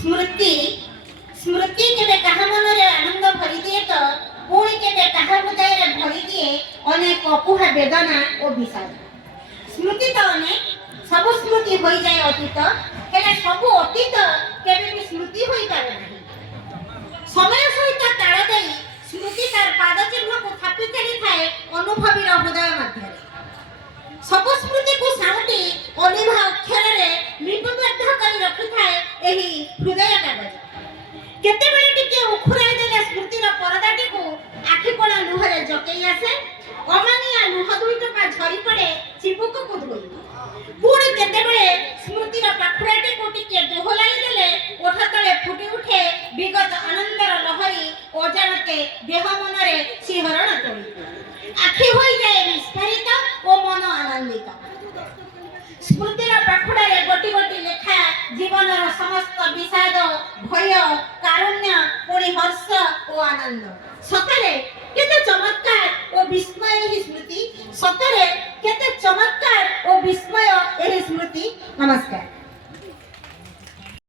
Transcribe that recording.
स्मृति स्मृति केबे कहा मनरे आनंद भरी दिए तो पुणी केबे कहा हृदय रे भरी दिए अनेक अकुहा वेदना और विषाद। स्मृति तो अनेक सब स्मृति हो जाए अतीत हेले सब अतीत केबे भी स्मृति होई पारे नहीं। समय सहित ताल दे स्मृति तार पाद चिन्ह को थापी फेरी थाए अनुभवी हृदय मध्य सब स्मृति को साउटी अनिभा अक्षर रे लिपिबद्ध कर रखि थाए एही हृदय कागज। केते बेले टिके उखुराई देले स्मृति रो परदाटी को आखि कोला लुहरे जकेई आसे अमानिया लुह दुई टका झरी पड़े चिपुक को धोई पुणी केते बेले स्मृति रो पाखुराटी को टिके दोहलाई देले ओठ तळे फुटी उठे विगत आनंदर लहरी अजानते देह मनरे सिहरण तोड़ी आखि होई जाए विस्फारित ओ मन आनंदित। स्मृतिर पाखुड़े गोटी गोटी लेखा जीवनर समस्त विषाद भय कारुण्य पुणी हर्ष और आनंद। सतरे केते चमत्कार और विस्मय ही स्मृति सतरे केते चमत्कार और विस्मय एही स्मृति। नमस्कार।